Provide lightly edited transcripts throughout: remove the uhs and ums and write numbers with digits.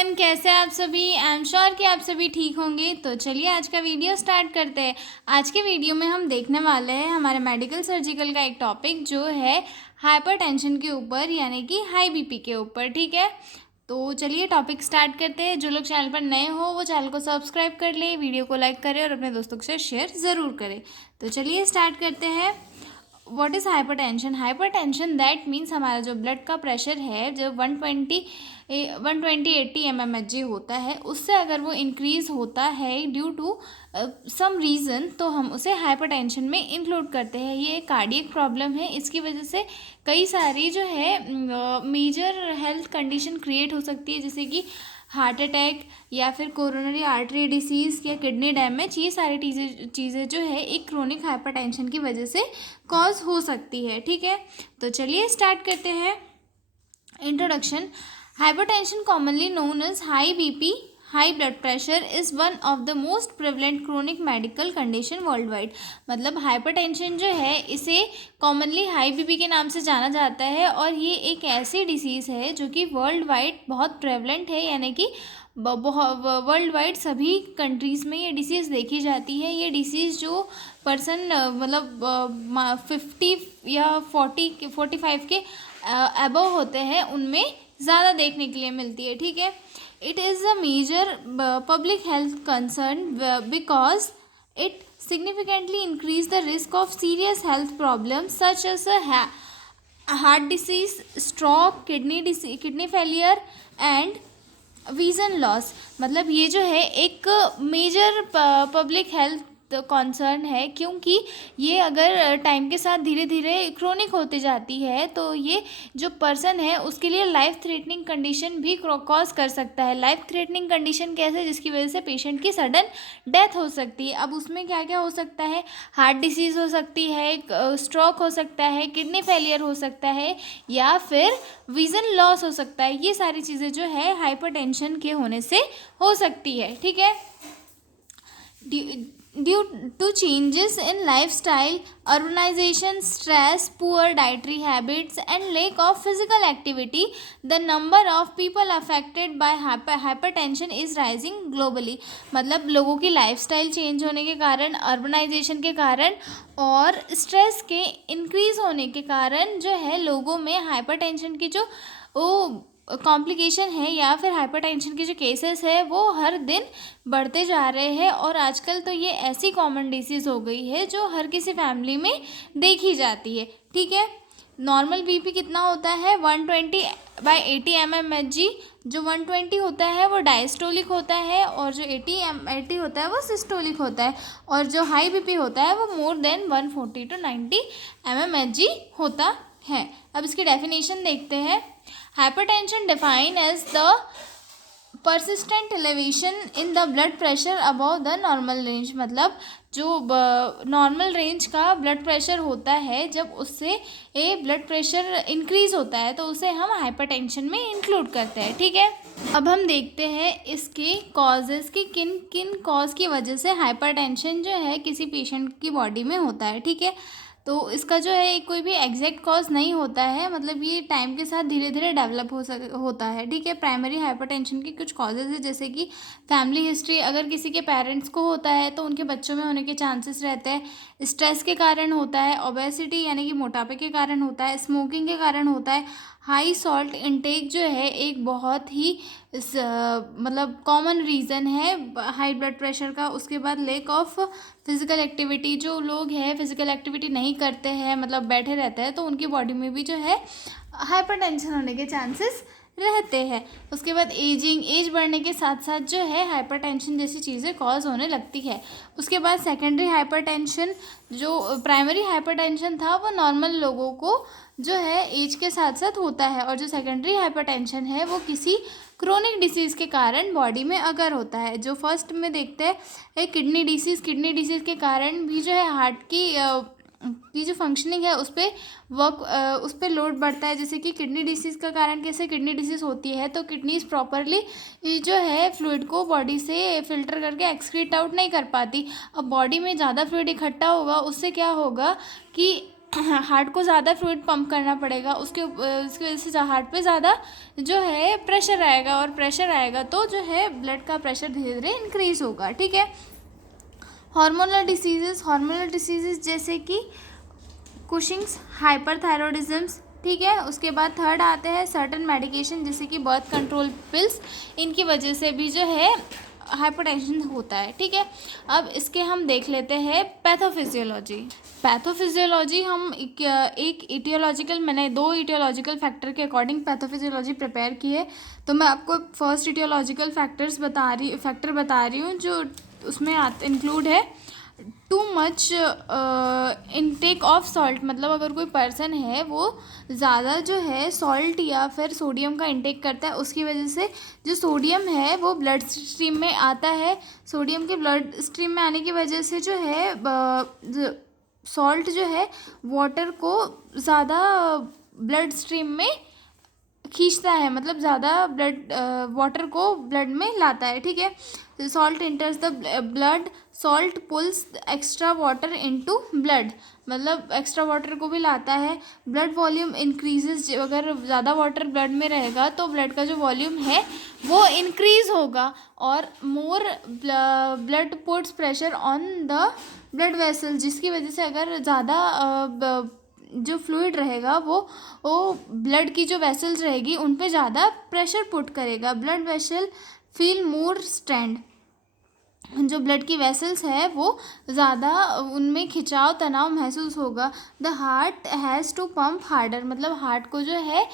Everyone, कैसे हैं आप सभी। आई एम श्योर कि आप सभी ठीक होंगे। तो चलिए आज का वीडियो स्टार्ट करते हैं। आज के वीडियो में हम देखने वाले हैं हमारे मेडिकल सर्जिकल का एक टॉपिक जो है हाइपरटेंशन के ऊपर, यानी कि हाई बीपी के ऊपर। ठीक है, तो चलिए टॉपिक स्टार्ट करते हैं। जो लोग चैनल पर नए हो वो चैनल को सब्सक्राइब कर ले, वीडियो को लाइक करें और अपने दोस्तों के साथ शेयर ज़रूर करें। तो चलिए स्टार्ट करते हैं। What is hypertension. Hypertension that means हमारा जो ब्लड का प्रेशर है, जो 120 mmHg होता है, उससे अगर वो इंक्रीज़ होता है ड्यू टू सम रीज़न, तो हम उसे हाइपरटेंशन में इंक्लूड करते हैं। ये एक कार्डियक प्रॉब्लम है। इसकी वजह से कई सारी जो है मेजर हेल्थ कंडीशन क्रिएट हो सकती है, जैसे कि हार्ट अटैक या फिर कोरोनरी आर्टरी डिसीज़ या किडनी डैमेज। ये सारी चीज़ें जो है एक क्रोनिक हाइपरटेंशन की वजह से कॉज हो सकती है। ठीक है, तो चलिए स्टार्ट करते हैं। Introduction. Hypertension commonly known as high BP, high blood pressure, is one of the most prevalent chronic medical condition worldwide. मतलब हाइपरटेंशन जो है इसे कॉमनली हाई बीपी के नाम से जाना जाता है, और ये एक ऐसी डिसीज़ है जो कि वर्ल्ड वाइड बहुत प्रेवलेंट है, यानी कि वर्ल्ड वाइड सभी कंट्रीज़ में ये डिसीज़ देखी जाती है। ये डिसीज़ जो पर्सन मतलब 50 या 45 के अबव होते हैं उनमें ज़्यादा देखने के लिए मिलती है। ठीक है, it is a major public health concern because it significantly increase the risk of serious health problems such as heart disease, stroke, kidney failure and vision loss. मतलब ये जो है एक मेजर पब्लिक हेल्थ कॉन्सर्न है, क्योंकि ये अगर time के साथ धीरे धीरे क्रोनिक होती जाती है तो ये जो पर्सन है उसके लिए लाइफ थ्रेटनिंग कंडीशन भी कॉज कर सकता है। लाइफ थ्रेटनिंग कंडीशन कैसे, जिसकी वजह से पेशेंट की सडन डेथ हो सकती है। अब उसमें क्या क्या हो सकता है, हार्ट डिसीज़ हो सकती है, स्ट्रोक हो सकता है, किडनी फेलियर हो सकता है, या फिर विज़न लॉस हो सकता है। ये सारी चीज़ें जो है हाइपरटेंशन के होने से हो सकती है। ठीक है, due to changes in lifestyle, urbanization, stress, poor dietary habits and lack of physical activity, the number of people affected by hypertension is rising globally। मतलब लोगों की लाइफस्टाइल चेंज होने के कारण, अर्बनाइजेशन के कारण और स्ट्रेस के इंक्रीज होने के कारण जो है लोगों में हाइपरटेंशन की जो वो कॉम्प्लिकेशन है या फिर हाइपरटेंशन के जो केसेस है वो हर दिन बढ़ते जा रहे हैं। और आजकल तो ये ऐसी कॉमन डिसीज़ हो गई है जो हर किसी फैमिली में देखी जाती है। ठीक है, नॉर्मल बीपी कितना होता है, 120/80 mmHg। जो 120 होता है वो डायस्टोलिक होता है, और जो 80 होता है वो सिस्टोलिक होता है, और जो हाई बीपी होता है वो मोर देन 140 to 90 mmHg होता है। अब इसकी डेफिनेशन देखते हैं। Hypertension define as the persistent elevation in the blood pressure above the normal range। मतलब जो नॉर्मल रेंज का ब्लड प्रेशर होता है, जब उससे ब्लड प्रेशर इंक्रीज़ होता है तो उसे हम हाइपरटेंशन में इंक्लूड करते हैं। ठीक है, अब हम देखते हैं इसके कॉजेज़ की, किन किन कॉज की वजह से हाइपरटेंशन जो है किसी पेशेंट की बॉडी में होता है। ठीक है, तो इसका जो है कोई भी एग्जैक्ट कॉज नहीं होता है, मतलब ये टाइम के साथ धीरे धीरे डेवलप होता है। ठीक है, प्राइमरी हाइपरटेंशन के कुछ कॉजेज़ है, जैसे कि फैमिली हिस्ट्री। अगर किसी के पेरेंट्स को होता है तो उनके बच्चों में होने के चांसेस रहते हैं। स्ट्रेस के कारण होता है, ओबेसिटी यानी कि मोटापे के कारण होता है, स्मोकिंग के कारण होता है। हाई सॉल्ट इनटेक जो है एक बहुत ही मतलब कॉमन रीज़न है हाई ब्लड प्रेशर का। उसके बाद लेक ऑफ फिज़िकल एक्टिविटी, जो लोग हैं फिज़िकल एक्टिविटी नहीं करते हैं, मतलब बैठे रहते हैं, तो उनकी बॉडी में भी जो है हाइपरटेंशन होने के चांसेस रहते हैं। उसके बाद एज बढ़ने के साथ साथ जो है हाइपरटेंशन जैसी चीज़ें कॉज होने लगती है। उसके बाद सेकेंडरी हाइपरटेंशन, जो प्राइमरी हाइपरटेंशन था वो नॉर्मल लोगों को जो है एज के साथ साथ होता है, और जो सेकेंडरी हाइपरटेंशन है वो किसी क्रोनिक डिसीज़ के कारण बॉडी में अगर होता है। जो फर्स्ट में देखते हैं किडनी डिसीज़ के कारण भी जो है हार्ट की जो फंक्शनिंग है उस पर लोड बढ़ता है। जैसे कि किडनी डिसीज़ का कारण कैसे किडनी डिसीज़ होती है, तो किडनीज प्रॉपरली जो है फ्लूइड को बॉडी से फिल्टर करके एक्सक्रीट आउट नहीं कर पाती। अब बॉडी में ज़्यादा फ्लूइड इकट्ठा होगा, उससे क्या होगा कि हार्ट को ज़्यादा फ्लूइड पंप करना पड़ेगा, उसकी वजह से हार्ट पे ज़्यादा जो है प्रेशर आएगा, और प्रेशर आएगा तो जो है ब्लड का प्रेशर धीरे धीरे इंक्रीज होगा, ठीक है। हार्मोनल डिसीजेस जैसे कि कुशिंग्स, हाइपरथायरॉयडिज्म, ठीक है। उसके बाद थर्ड आते हैं सर्टन मेडिकेशन जैसे कि बर्थ कंट्रोल पिल्स, इनकी वजह से भी जो है हाइपरटेंशन होता है, ठीक है। अब इसके हम देख लेते हैं पैथोफिजियोलॉजी। हम एक इटियोलॉजिकल, मैंने 2 इटियोलॉजिकल फैक्टर के अकॉर्डिंग पैथोफिजियोलॉजी प्रिपेयर की है। तो मैं आपको फर्स्ट इटियोलॉजिकल फैक्टर बता रही हूँ जो उसमें इंक्लूड है too much intake of salt. मतलब अगर कोई पर्सन है वो ज़्यादा जो है सॉल्ट या फिर सोडियम का इंटेक करता है, उसकी वजह से जो सोडियम है वो ब्लड स्ट्रीम में आता है। सोडियम के ब्लड स्ट्रीम में आने की वजह से जो है सॉल्ट जो है वाटर को ज़्यादा ब्लड स्ट्रीम में खींचता है, मतलब ज़्यादा ब्लड वाटर को ब्लड में लाता है, ठीक है। Salt enters the blood, salt pulls extra water into blood, मतलब एक्स्ट्रा वाटर को भी लाता है। ब्लड वॉल्यूम इंक्रीजेज, अगर ज़्यादा वाटर ब्लड में रहेगा तो ब्लड का जो वॉल्यूम है वो इंक्रीज होगा, और more blood puts pressure on the blood vessel, जिसकी वजह से अगर ज़्यादा जो फ्लूइड रहेगा वो ब्लड की जो वेसल्स रहेगी उन पे ज़्यादा प्रेशर पुट करेगा। Blood vessel feel more strained, जो ब्लड की वेसल्स है वो ज़्यादा उनमें खिंचाव तनाव महसूस होगा। The heart has to pump harder, मतलब हार्ट को जो है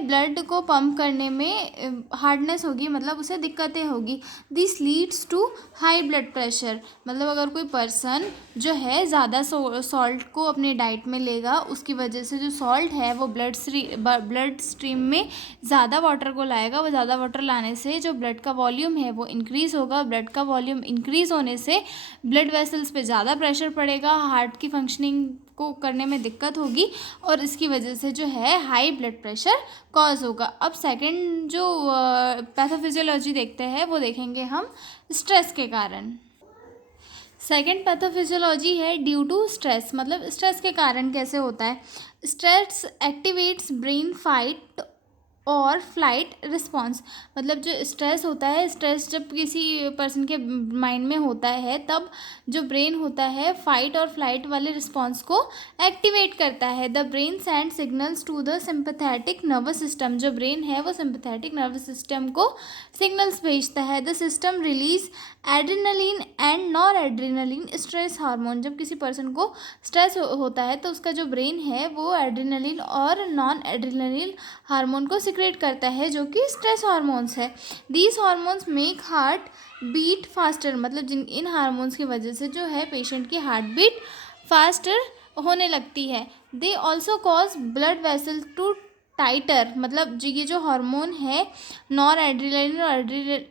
ब्लड को पंप करने में हार्डनेस होगी, मतलब उसे दिक्कतें होगी। This leads to high blood pressure, मतलब अगर कोई पर्सन जो है ज़्यादा सॉल्ट को अपने डाइट में लेगा, उसकी वजह से जो सॉल्ट है वो ब्लड स्ट्रीम में ज़्यादा वाटर को लाएगा, वो ज़्यादा वाटर लाने से जो ब्लड का वॉल्यूम है वो इंक्रीज़ होगा। ब्लड का वॉल्यूम इंक्रीज होने से ब्लड वेसल्स पे ज़्यादा प्रेशर पड़ेगा, हार्ट की फंक्शनिंग को करने में दिक्कत होगी, और इसकी वजह से जो है हाई ब्लड प्रेशर कॉज होगा। अब सेकंड जो पैथोफिजियोलॉजी देखते हैं वो देखेंगे हम स्ट्रेस के कारण। सेकंड पैथोफिजियोलॉजी है ड्यू टू स्ट्रेस, मतलब स्ट्रेस के कारण कैसे होता है। स्ट्रेस एक्टिवेट्स ब्रेन फाइट और फ्लाइट रिस्पॉन्स, मतलब जो स्ट्रेस होता है, स्ट्रेस जब किसी पर्सन के माइंड में होता है तब जो ब्रेन होता है फाइट और फ्लाइट वाले रिस्पॉन्स को एक्टिवेट करता है। The brain send signals to the sympathetic nervous system, जो ब्रेन है वो सिंपैथेटिक नर्वस सिस्टम को सिग्नल्स भेजता है। The system release adrenaline and noradrenaline stress hormone, जब किसी पर्सन को स्ट्रेस होता है तो उसका जो ब्रेन है वो एड्रेनलिन और नॉन एड्रेनलिन हार्मोन को सिक्रेट करता है, जो कि स्ट्रेस हार्मोन्स है। These hormones make heart beat faster, मतलब इन हार्मोन्स की वजह से जो है पेशेंट की हार्ट बीट फास्टर होने लगती है। They also cause blood vessel to tighter, मतलब जो ये जो हार्मोन है नॉर एड्रेनलिन और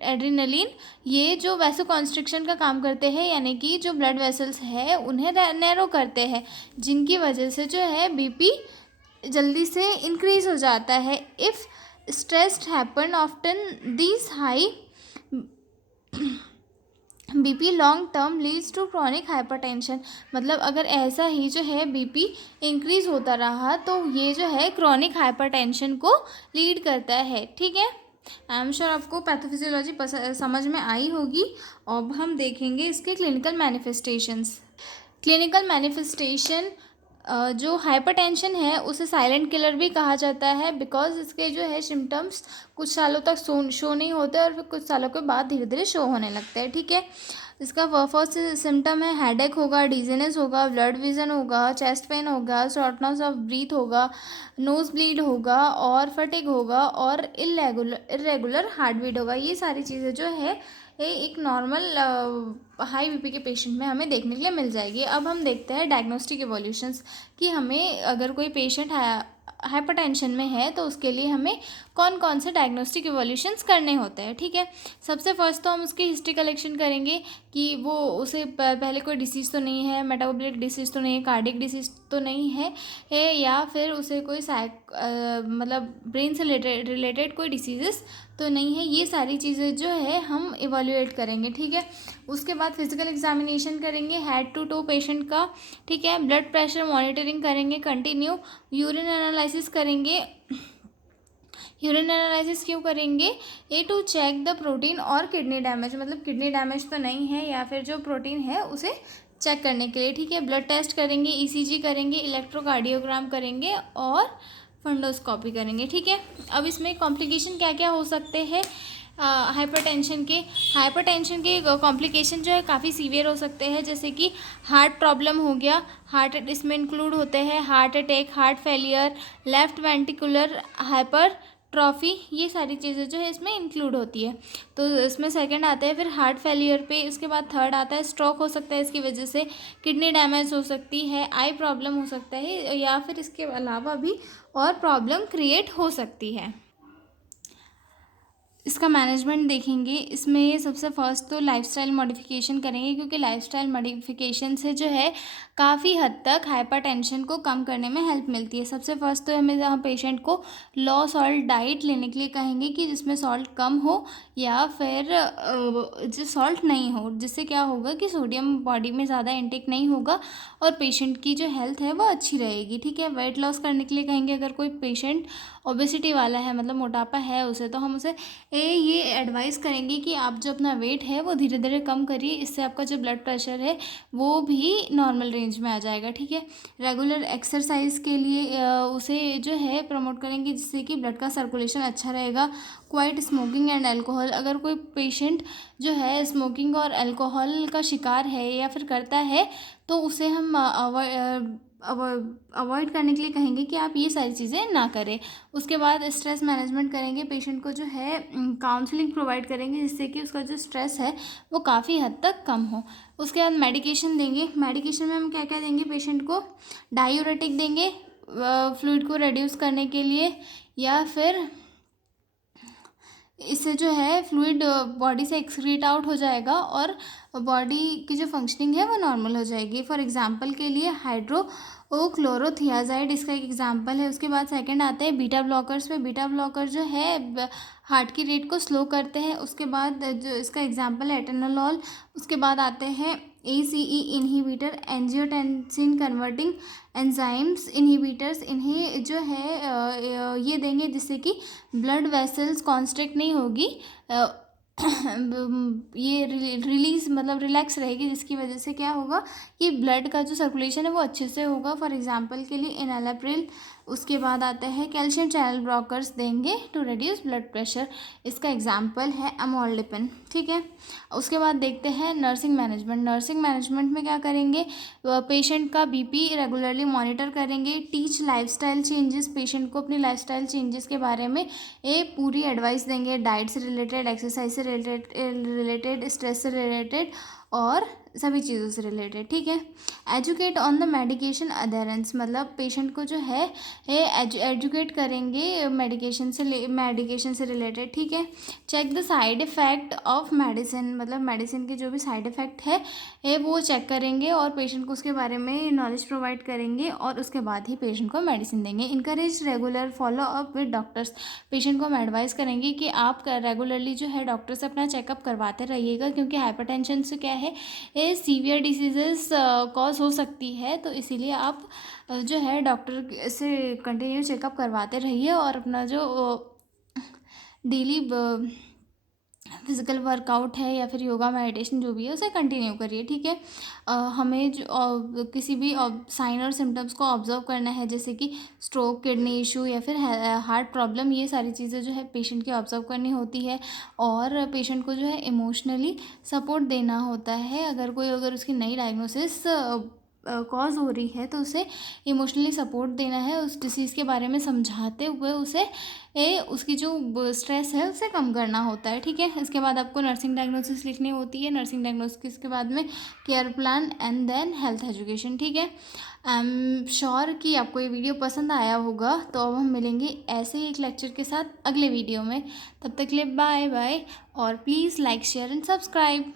एड्रेनलिन, ये जो वैसो कॉन्स्ट्रिक्शन का काम करते हैं, यानी कि जो ब्लड वेसल्स है उन्हें नैरो करते हैं, जिनकी वजह से जो है बीपी जल्दी से इंक्रीज हो जाता है। If stressed happen often these high BP long term leads to chronic hypertension, मतलब अगर ऐसा ही जो है बीपी इंक्रीज होता रहा तो ये जो है क्रॉनिक हाइपरटेंशन को लीड करता है, ठीक है। आई एम श्योर आपको पैथोफिजियोलॉजी समझ में आई होगी। अब हम देखेंगे इसके क्लिनिकल मैनिफेस्टेशन। जो हाइपरटेंशन है उसे साइलेंट किलर भी कहा जाता है, बिकॉज इसके जो है सिम्टम्स कुछ सालों तक शो नहीं होते और फिर कुछ सालों के बाद धीरे धीरे शो होने लगते हैं, ठीक है। इसका फर्स्ट सिम्टम है हेडेक होगा, डिजीनेस होगा, ब्लड विजन होगा, चेस्ट पेन होगा, शॉर्टनेस ऑफ ब्रीथ होगा, नोज ब्लीड होगा और फटिग होगा और इरेगुलर हार्ट बीट होगा। ये सारी चीज़ें जो है एक नॉर्मल हाई बीपी के पेशेंट में हमें देखने के लिए मिल जाएगी। अब हम देखते हैं डायग्नोस्टिक इवोल्यूशंस, कि हमें अगर कोई पेशेंट हाइपरटेंशन में है तो उसके लिए हमें कौन कौन से डायग्नोस्टिक इवोल्यूशंस करने होते हैं, ठीक है। सबसे फर्स्ट तो हम उसकी हिस्ट्री कलेक्शन करेंगे कि वो उसे पहले कोई डिसीज़ तो नहीं है, मेटाबॉलिक डिसीज़ तो नहीं है, कार्डियक डिसीज़ तो नहीं है या फिर उसे कोई मतलब ब्रेन से रिलेटेड कोई डिसीजेस तो नहीं है। ये सारी चीज़ें जो है हम इवोल्यूएट करेंगे, ठीक है। उसके बाद फिजिकल एग्जामिनेशन करेंगे हेड टू टो पेशेंट का, ठीक है। ब्लड प्रेशर मॉनिटरिंग करेंगे कंटिन्यू। यूरिन एनालिसिस करेंगे। यूरिन एनालिसिस क्यों करेंगे? टू चेक द प्रोटीन और किडनी डैमेज, मतलब किडनी डैमेज तो नहीं है या फिर जो प्रोटीन है उसे चेक करने के लिए, ठीक है। ब्लड टेस्ट करेंगे, ईसीजी करेंगे, इलेक्ट्रोकार्डियोग्राम करेंगे और फंडोस्कोपी करेंगे, ठीक है। अब इसमें कॉम्प्लिकेशन क्या क्या हो सकते हैं हाइपरटेंशन के कॉम्प्लिकेशन जो है काफ़ी सीवियर हो सकते हैं, जैसे कि हार्ट प्रॉब्लम हो गया, हार्ट इसमें इंक्लूड होते हैं heart attack, heart failure, left ventricular hypertrophy, ये सारी चीज़ें जो है इसमें इंक्लूड होती है। तो इसमें सेकंड आता है फिर हार्ट फेलियर पे, उसके बाद थर्ड आता है स्ट्रोक हो सकता है इसकी वजह से, किडनी डैमेज हो सकती है, आई प्रॉब्लम हो सकता है या फिर इसके अलावा भी और प्रॉब्लम क्रिएट हो सकती है। इसका मैनेजमेंट देखेंगे, इसमें सबसे फर्स्ट तो लाइफस्टाइल मॉडिफिकेशन करेंगे क्योंकि लाइफस्टाइल मॉडिफिकेशन से जो है काफ़ी हद तक हाइपरटेंशन को कम करने में हेल्प मिलती है। सबसे फर्स्ट तो हमें जहाँ पेशेंट को लो सॉल्ट डाइट लेने के लिए कहेंगे कि जिसमें सॉल्ट कम हो या फिर जो सॉल्ट नहीं हो, जिससे क्या होगा कि सोडियम बॉडी में ज़्यादा इनटेक नहीं होगा और पेशेंट की जो हेल्थ है वो अच्छी रहेगी, ठीक है। वेट लॉस करने के लिए कहेंगे, अगर कोई पेशेंट ओबेसिटी वाला है मतलब मोटापा है उसे, तो हम उसे ये एडवाइस करेंगे कि आप जो अपना वेट है वो धीरे धीरे कम करिए, इससे आपका जो ब्लड प्रेशर है वो भी नॉर्मल रेंज में आ जाएगा, ठीक है। रेगुलर एक्सरसाइज के लिए उसे जो है प्रमोट करेंगे जिससे कि ब्लड का सर्कुलेशन अच्छा रहेगा। क्वाइट स्मोकिंग एंड अल्कोहल, अगर कोई पेशेंट जो है स्मोकिंग और अल्कोहल का शिकार है या फिर करता है तो उसे हम अवॉइड करने के लिए कहेंगे कि आप ये सारी चीज़ें ना करें। उसके बाद स्ट्रेस मैनेजमेंट करेंगे, पेशेंट को जो है काउंसलिंग प्रोवाइड करेंगे जिससे कि उसका जो स्ट्रेस है वो काफ़ी हद तक कम हो। उसके बाद मेडिकेशन देंगे, मेडिकेशन में हम क्या क्या देंगे पेशेंट को, डायूरेटिक देंगे फ्लूइड को रिड्यूस करने के लिए, या फिर इससे जो है फ्लूइड बॉडी से एक्सक्रीट आउट हो जाएगा और बॉडी की जो फंक्शनिंग है वो नॉर्मल हो जाएगी। फॉर एग्जांपल के लिए हाइड्रोक्लोरोथियाजाइड इसका एक एग्जांपल है। उसके बाद सेकंड आते हैं बीटा ब्लॉकर्स पे, बीटा ब्लॉकर जो है हार्ट की रेट को स्लो करते हैं। उसके बाद जो इसका एग्जांपल है एटेनोलॉल। उसके बाद आते हैं ACE inhibitor, angiotensin converting enzymes inhibitors, इन्हें जो है ये देंगे जिससे कि ब्लड वेसल्स कॉन्स्ट्रिक्ट नहीं होगी, ये रिलीज मतलब रिलैक्स रहेगी, जिसकी वजह से क्या होगा कि ब्लड का जो सर्कुलेशन है वो अच्छे से होगा। फॉर एग्जांपल के लिए इनैलाप्रिल। उसके बाद आता है कैल्शियम चैनल ब्लॉकर्स देंगे टू रिड्यूस ब्लड प्रेशर, इसका एग्जांपल है अमोल्डिपिन, ठीक है। उसके बाद देखते हैं नर्सिंग मैनेजमेंट। नर्सिंग मैनेजमेंट में क्या करेंगे, पेशेंट का BP रेगुलरली मॉनिटर करेंगे, टीच लाइफस्टाइल चेंजेस, पेशेंट को अपनी लाइफस्टाइल चेंजेस के बारे में पूरी एडवाइस देंगे, डाइट से रिलेटेड, एक्सरसाइज से रिलेटेड, स्ट्रेस से रिलेटेड और सभी चीज़ों से रिलेटेड, ठीक है। Educate on the medication adherence, मतलब पेशेंट को जो है एजुकेट करेंगे मेडिकेशन से रिलेटेड, ठीक है। Check the side effect of medicine, मतलब मेडिसिन के जो भी साइड इफ़ेक्ट है वो चेक करेंगे और पेशेंट को उसके बारे में नॉलेज प्रोवाइड करेंगे और उसके बाद ही पेशेंट को मेडिसिन देंगे। Encourage regular follow up with doctors, patient को हम एडवाइस करेंगे कि आप रेगुलरली जो है डॉक्टर से अपना चेकअप करवाते रहिएगा, क्योंकि हाइपरटेंशन से क्या है सीवियर डिसीजेस कॉज हो सकती है, तो इसीलिए आप जो है डॉक्टर से कंटिन्यू चेकअप करवाते रहिए और अपना जो डेली फिज़िकल वर्कआउट है या फिर योगा मेडिटेशन जो भी है उसे कंटिन्यू करिए, ठीक है। हमें जो किसी भी साइन और सिम्टम्स को ऑब्जर्व करना है, जैसे कि स्ट्रोक, किडनी इशू या फिर हार्ट प्रॉब्लम, ये सारी चीज़ें जो है पेशेंट की ऑब्जर्व करनी होती है और पेशेंट को जो है इमोशनली सपोर्ट देना होता है। अगर उसकी नई डायग्नोसिस कॉज हो रही है तो उसे इमोशनली सपोर्ट देना है, उस डिसीज़ के बारे में समझाते हुए उसे उसकी जो स्ट्रेस है उसे कम करना होता है, ठीक है। इसके बाद आपको नर्सिंग डायग्नोसिस लिखनी होती है, नर्सिंग डायग्नोसिस के बाद में care plan and then health education, ठीक है। आई एम श्योर कि आपको ये वीडियो पसंद आया होगा। तो अब हम मिलेंगे ऐसे ही एक लेक्चर के साथ अगले वीडियो में। तब तक के लिए बाय बाय और please like share and subscribe.